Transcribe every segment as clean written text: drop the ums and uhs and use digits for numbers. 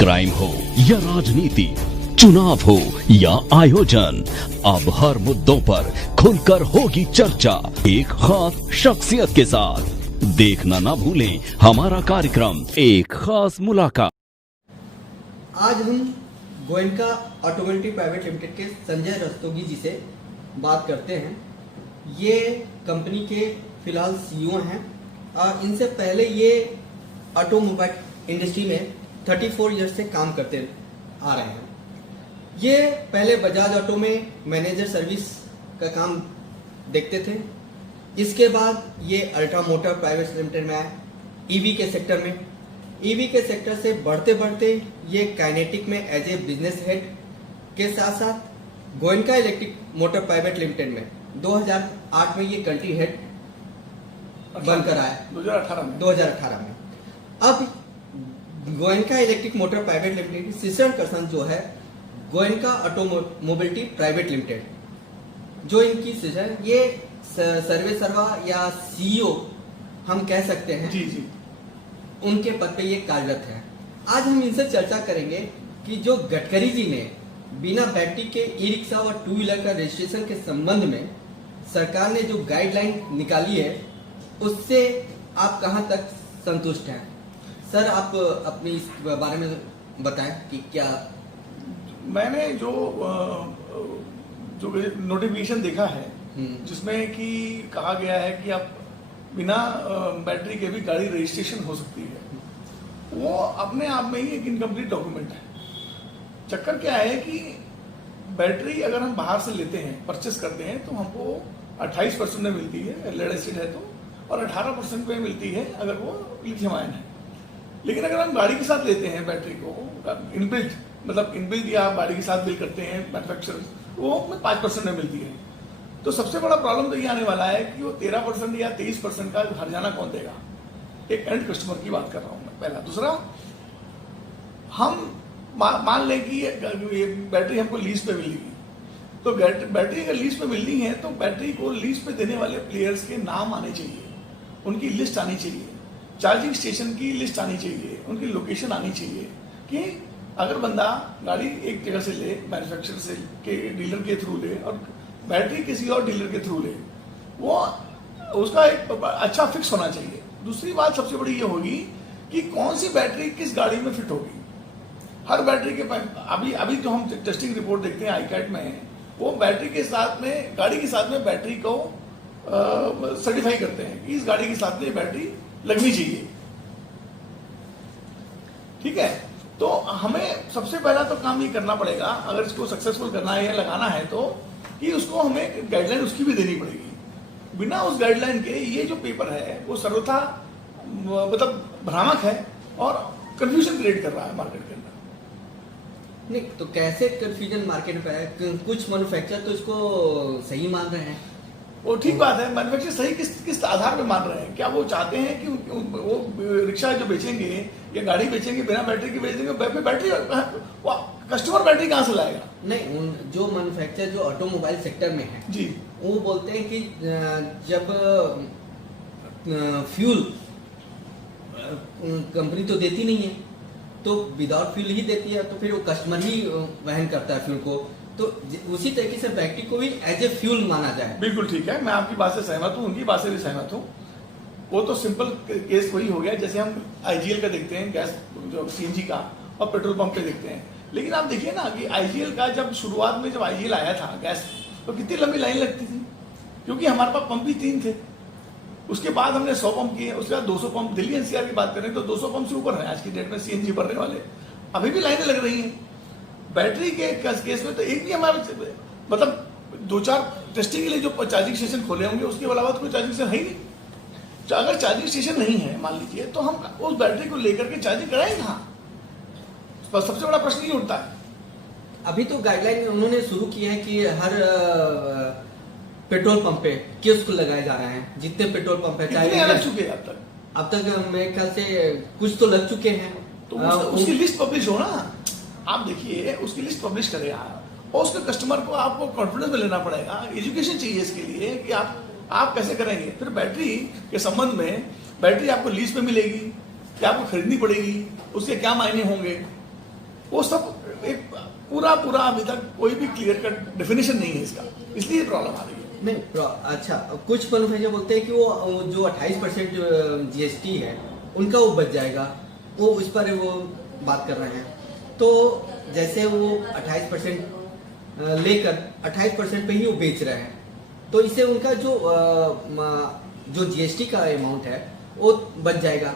Crime हो या राजनीति, चुनाव हो या आयोजन, अब हर मुद्दों पर खुलकर होगी चर्चा एक खास शख्सियत के साथ। देखना ना भूलें हमारा कार्यक्रम एक खास मुलाकात। आज हम गोयनका ऑटोमोटिव प्राइवेट लिमिटेड के संजय रस्तोगी जी से बात करते हैं। ये कंपनी के फिलहाल सीईओ हैं और इनसे पहले ये ऑटोमोबाइल इंडस्ट्री में 34 ईयर्स से काम करते आ रहे हैं। ये पहले बजाज ऑटो में मैनेजर सर्विस का काम देखते थे। इसके बाद ये अल्ट्रा मोटर प्राइवेट लिमिटेड में आए ईवी के सेक्टर में। ईवी के सेक्टर से बढ़ते बढ़ते ये काइनेटिक में एज ए बिजनेस हेड के साथ साथ Goenka electric motor private limited में 2008 में ये कंट्री हेड बनकर आया। 2018 में अब Goenka electric motor private limited की सिस्टर कंसर्न जो है गोयनका ऑटोमोबिलिटी प्राइवेट लिमिटेड, जो इनकी सिस्टर, ये सर्वे सर्वा या सीईओ हम कह सकते हैं। जी। उनके पद पे ये कार्यरत है। आज हम इनसे चर्चा करेंगे कि जो गडकरी जी ने बिना बैटरी के ई रिक्शा और टू व्हीलर का रजिस्ट्रेशन के संबंध में सरकार ने जो गाइडलाइन निकाली है उससे आप कहां तक संतुष्ट हैं? सर, आप अपनी इस बारे में बताएं कि क्या। मैंने जो नोटिफिकेशन देखा है जिसमें कि कहा गया है कि आप बिना बैटरी के भी गाड़ी रजिस्ट्रेशन हो सकती है, वो अपने आप में ही एक इनकम्प्लीट डॉक्यूमेंट है। चक्कर क्या है कि बैटरी अगर हम बाहर से लेते हैं, परचेस करते हैं, तो हमको 28% में मिलती है लेड एसिड है तो, और 18% में मिलती है अगर वो लिथियम आयन है। लेकिन अगर हम गाड़ी के साथ लेते हैं बैटरी को इनबिल्ट, मतलब इनबिल्ट या गाड़ी के साथ बिल करते हैं मैन्युफैक्चरर, वो 5% में मिलती है। तो सबसे बड़ा प्रॉब्लम तो ये आने वाला है कि वो 13% या 23% का हर्जाना कौन देगा। एक एंड कस्टमर की बात कर रहा हूं मैं, पहला। दूसरा, हम मान लें कि ये बैटरी हमको लीज पे मिलेगी, तो बैटरी अगर लीज पे मिलनी है तो बैटरी को लीज पे देने वाले प्लेयर्स के नाम आने चाहिए, उनकी लिस्ट आनी चाहिए, चार्जिंग स्टेशन की लिस्ट आनी चाहिए, उनकी लोकेशन आनी चाहिए कि अगर बंदा गाड़ी एक जगह से ले, मैन्युफैक्चरर से के डीलर के थ्रू ले और बैटरी किसी और डीलर के थ्रू ले, वो उसका एक अच्छा फिक्स होना चाहिए। दूसरी बात सबसे बड़ी ये होगी कि कौन सी बैटरी किस गाड़ी में फिट होगी। हर बैटरी के अभी जो हम टेस्टिंग रिपोर्ट देखते हैं आईकैट में, वो बैटरी के साथ में, गाड़ी के साथ में बैटरी को सर्टिफाई करते हैं कि इस गाड़ी के साथ में बैटरी लगनी चाहिए। ठीक है, तो हमें सबसे पहला तो काम ये करना पड़ेगा, अगर इसको सक्सेसफुल करना है या लगाना है, तो कि उसको हमें गाइडलाइन उसकी भी देनी पड़ेगी। बिना उस गाइडलाइन के ये जो पेपर है वो सर्वथा मतलब भ्रामक है और कंफ्यूजन क्रिएट कर रहा है मार्केट के अंदर। नहीं तो कैसे कंफ्यूजन मार्केट में है? कुछ मैन्युफैक्चरर तो इसको सही मान रहे हैं। वो ठीक बात है, मैन्युफैक्चरर सही किस आधार पे मान रहे हैं? क्या वो चाहते हैं कि वो रिक्शा जो बेचेंगे या गाड़ी बेचेंगे बिना बैटरी के बेच देंगे? बैटरी कस्टमर बैटरी कहाँ से लाएगा? नहीं, जो मैन्युफैक्चरर जो ऑटोमोबाइल सेक्टर में है जी, वो बोलते हैं कि जब फ्यूल कंपनी तो देती नहीं है, तो विदाउट फ्यूल ही देती है, तो फिर वो कस्टमर ही वहन करता है फ्यूल को। तो उसी तरीके से बैटरी को भी एज ए फ्यूल माना जाए। बिल्कुल ठीक है, मैं आपकी बात से सहमत हूँ, उनकी बात से भी सहमत हूँ। वो तो सिंपल केस वही हो गया जैसे हम आईजीएल का देखते हैं, गैस जो सीएनजी का, और पेट्रोल पंप पे देखते हैं। लेकिन आप देखिए ना कि आईजीएल का जब शुरुआत में जब आईजीएल आया था गैस, तो कितनी लंबी लाइन लगती थी, क्योंकि हमारे पास पंप ही 3 थे। उसके बाद हमने 100 पंप किए, उसके बाद 200 पंप। दिल्ली एनसीआर की बात करें तो 200 पंप से ऊपर है आज की डेट में सीएनजी भरने वाले, अभी भी लाइनें लग रही हैं। बैटरी के केस में तो एक भी हमारे मतलब 2-4 टेस्टिंग के लिए जो चार्जिंग स्टेशन खोले होंगे, उसके अलावा तो कोई चार्जिंग स्टेशन है ही नहीं। अगर चार्जिंग स्टेशन नहीं है मान लीजिए, तो हम उस बैटरी को लेकर के चार्जिंग कराएं कहाँ? सबसे बड़ा प्रश्न ये उठता है। अभी तो गाइडलाइन उन्होंने शुरू किया है कि हर पेट्रोल पंप पे कियोस्क लगाए जा रहे हैं। जितने पेट्रोल पंप है, चाहे लग चुके हैं अब तक मेरे ख्याल से कुछ तो लग चुके हैं। तो उसकी लिस्ट पब्लिश हो ना, आप देखिए उसकी लिस्ट पब्लिश करें आप, और उसके कस्टमर को आपको कॉन्फिडेंस में लेना पड़ेगा। एजुकेशन चाहिए इसके लिए कि आप कैसे करेंगे। फिर बैटरी के संबंध में, बैटरी आपको लीज पे मिलेगी या आपको खरीदनी पड़ेगी, उसके क्या मायने होंगे, वो सब एक पूरा अभी तक कोई भी क्लियर कट डेफिनेशन नहीं है इसका, इसलिए प्रॉब्लम आ रही है। नहीं अच्छा, कुछ मैन्युफैक्चर बोलते हैं कि वो जो 28% जीएसटी है उनका वो बच जाएगा, वो उस पर वो बात कर रहे हैं। तो जैसे वो 28% लेकर 28% पे ही वो बेच रहे हैं, तो इससे उनका जो जीएसटी का अमाउंट है वो बच जाएगा।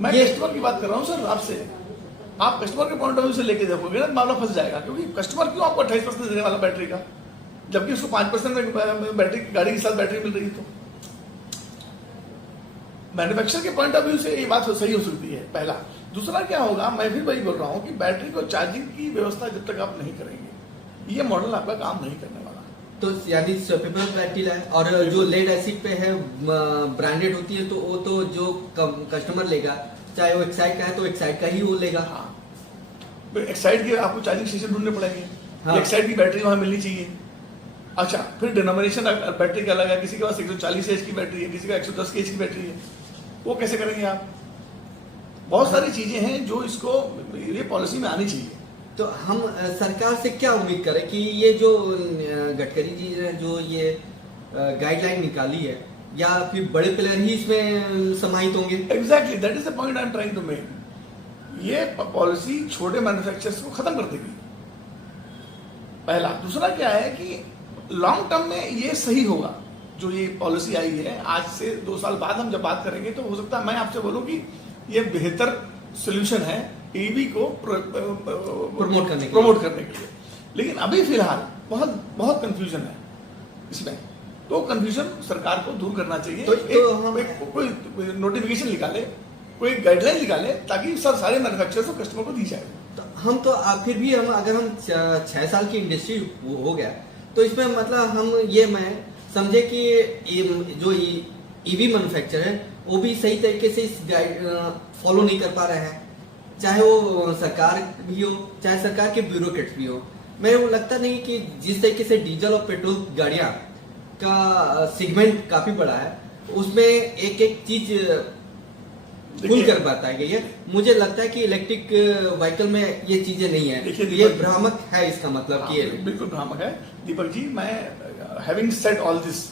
मैं कस्टमर की बात कर रहा हूँ सर आपसे, आप कस्टमर के पॉइंट ऑफ व्यू से लेके देखोगे ना, मामला फंस जाएगा। क्योंकि कस्टमर क्यों आपको 28% देने वाला बैटरी का, जबकि उसको 5% में बैटरी गाड़ी के साथ बैटरी मिल रही है। तो मैन्युफैक्चर के पॉइंट ऑफ व्यू से ये बात सही हो सकती है, पहला। दूसरा क्या होगा, मैं भी वही बोल रहा हूँ कि बैटरी को चार्जिंग की व्यवस्था जब तक आप नहीं करेंगे, ये मॉडल आपका काम नहीं करने वाला। तो यानी पेपर बैटरी है, और जो लेड एसिड पे है ब्रांडेड होती है, तो वो तो जो कस्टमर लेगा, चाहे वो एक्साइड का है तो एक्साइड का ही वो लेगा। हाँ, एक्साइड के आपको चार्जिंग स्टेशन ढूंढने पड़ेंगे। हाँ। एक्साइड की बैटरी वहां मिलनी चाहिए। अच्छा, फिर डिनोमिनेशन बैटरी का अलग है, किसी के पास 140 एच की बैटरी है, किसी का 110 एच की बैटरी है, वो कैसे करेंगे आप? बहुत सारी चीजें हैं जो इसको ये पॉलिसी में आनी चाहिए। तो हम सरकार से क्या उम्मीद करें कि ये जो गडकरी जी ने जो ये गाइडलाइन निकाली है, या फिर बड़े प्लेयर ही इसमें समाहित होंगे? Exactly, that is the point I am trying to make. ये पॉलिसी छोटे मैन्युफैक्चरर्स को खत्म कर देगी, पहला। दूसरा क्या है कि लॉन्ग टर्म में ये सही होगा, जो ये पॉलिसी आई है। आज से 2 साल बाद हम जब बात करेंगे तो हो सकता है मैं आपसे बोलूं कि ये बेहतर सोल्यूशन है ईवी को प्रमोट करने के लिए। लेकिन अभी फिलहाल बहुत कंफ्यूजन है इसमें, तो कंफ्यूजन सरकार को दूर करना चाहिए। तो हम कोई नोटिफिकेशन निकाले, कोई गाइडलाइन निकाले, ताकि सब सारे मैन्युफैक्चरर्स और कस्टमर को दी जाए। तो हम तो फिर भी अगर हम 6 साल की इंडस्ट्री हो गया, तो इसमें मतलब हम ये मैं समझे कि जो ईवी मैन्युफैक्चर है वो भी सही तरीके से इस गाइड फॉलो नहीं कर पा रहे हैं, चाहे वो सरकार भी हो, चाहे सरकार के ब्यूरोक्रेट्स भी हो। मेरे को लगता नहीं कि जिस तरीके से डीजल और पेट्रोल गाड़ियां का सेगमेंट काफी बड़ा है, उसमें एक चीज खुल कर बताई गई है। मुझे लगता है कि इलेक्ट्रिक व्हीकल में ये चीजें नहीं है। ये भ्रामक है, इसका मतलब कि ये बिल्कुल भ्रामक है। दीपक जी, मैं having said all this,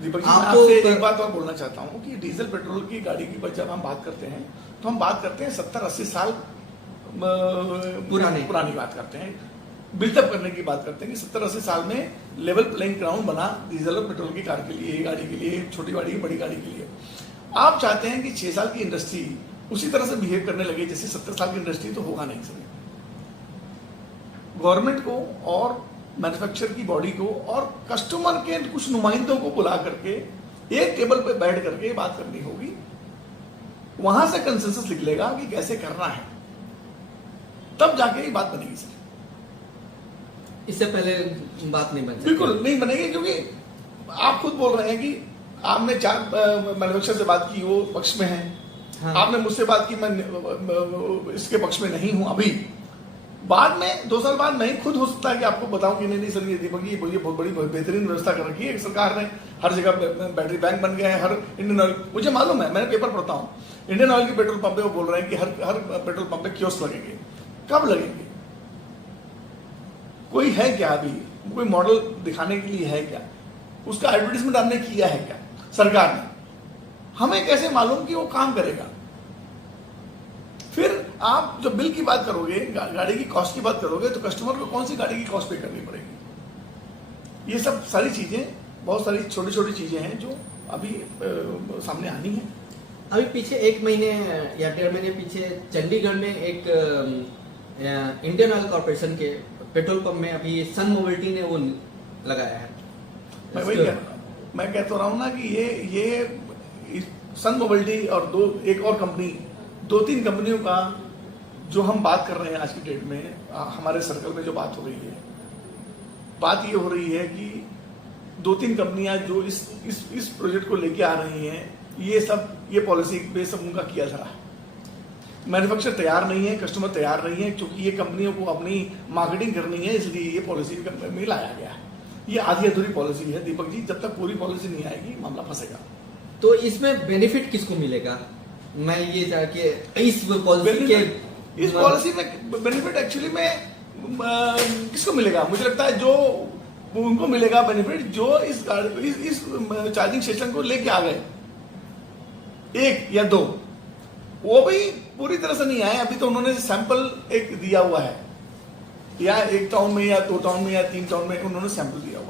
Deepak ji, मैं आपको आपसे एक बात और बोलना चाहता हूँ कि डीजल पेट्रोल की गाड़ी की जब हम बात करते हैं तो हम बात करते हैं 70-80 साल पुरानी बात करते हैं, बिल्डअप करने की बात करते हैं कि 70-80 साल में लेवल प्लेइंग ग्राउंड बना डीजल और पेट्रोल की कार के लिए, गाड़ी के लिए, छोटी गाड़ी बड़ी गाड़ी के लिए। आप चाहते हैं कि 6 साल की इंडस्ट्री उसी तरह से बिहेव करने लगे जैसे 70 साल की इंडस्ट्री, तो होगा नहीं सर। गवर्नमेंट को और मैन्युफैक्चर की बॉडी को और कस्टमर के कुछ नुमाइंदों को बुला करके एक टेबल पे बैठ करके बात करनी होगी, वहां से कंसेंसस निकलेगा कि कैसे करना है, तब जाके ये बात बनेगी सर। इससे पहले बात नहीं बन सकती। बिल्कुल नहीं बनेगी, क्योंकि आप खुद बोल रहे हैं कि आपने 4 मैन्युफैक्चर से बात की, वो पक्ष में है। हाँ। आपने मुझसे बात की, मैं इसके पक्ष में नहीं हूं अभी। बाद में 2 साल बाद मैं खुद हो सकता है कि आपको बताऊं कि नहीं सर, ये दीपक जी ये बहुत बड़ी बेहतरीन व्यवस्था कर रखी है सरकार ने, हर जगह बैटरी बैंक बन गया है, हर इंडियन ऑयल, मुझे मालूम है, मैंने पेपर पढ़ता हूँ, इंडियन ऑयल के पेट्रोल पंप पे वो बोल रहे हैं कि हर पेट्रोल पंप पे कियोस्क लगेंगे। कब लगेंगे? कोई है क्या अभी? कोई मॉडल दिखाने के लिए है क्या? उसका एडवर्टीजमेंट आपने किया है क्या सरकार ने? हमें कैसे मालूम कि वो काम करेगा? फिर आप जब बिल की बात करोगे, गाड़ी की कॉस्ट की बात करोगे, तो कस्टमर को कौन सी गाड़ी की कॉस्ट पे करनी पड़ेगी? ये सब सारी चीजें, बहुत सारी छोटी छोटी चीजें हैं जो अभी सामने आनी है। अभी पीछे 1 महीने या 1.5 महीने पीछे चंडीगढ़ में एक इंडियन ऑयल कॉर्पोरेशन के पेट्रोल पंप में अभी सन मोबिलिटी ने वो लगाया है। मैं वही कह रहा हूँ, मैं कहता रहा हूँ ना कि ये सन मोबिलिटी और एक और कंपनी, 2-3 कंपनियों का जो हम बात कर रहे हैं आज की डेट में, हमारे सर्कल में जो बात हो रही है, बात ये हो रही है कि 2-3 कंपनियां जो इस प्रोजेक्ट को लेके आ रही हैं, ये पॉलिसी पे सब उनका किया जा रहा है। मैन्युफैक्चर तैयार नहीं है, कस्टमर तैयार नहीं है, क्योंकि ये कंपनियों को अपनी मार्केटिंग करनी है, इसलिए ये पॉलिसी में लाया गया है। ये आधी अधूरी पॉलिसी है दीपक जी, जब तक पूरी पॉलिसी नहीं आएगी मामला फंसेगा। तो इसमें बेनिफिट किसको मिलेगा? मैं ये जाके इस पॉलिसी के इस पॉलिसी में बेनिफिट एक्चुअली में किसको मिलेगा? मुझे लगता है जो उनको मिलेगा बेनिफिट जो इस चार्जिंग स्टेशन को लेके आ गए, 1 या 2, वो भी पूरी तरह से नहीं आए। अभी तो उन्होंने सैंपल एक दिया हुआ है, या 1 टाउन में या 2 टाउन में या 3 टाउन में उन्होंने सैंपल दिया हुआ।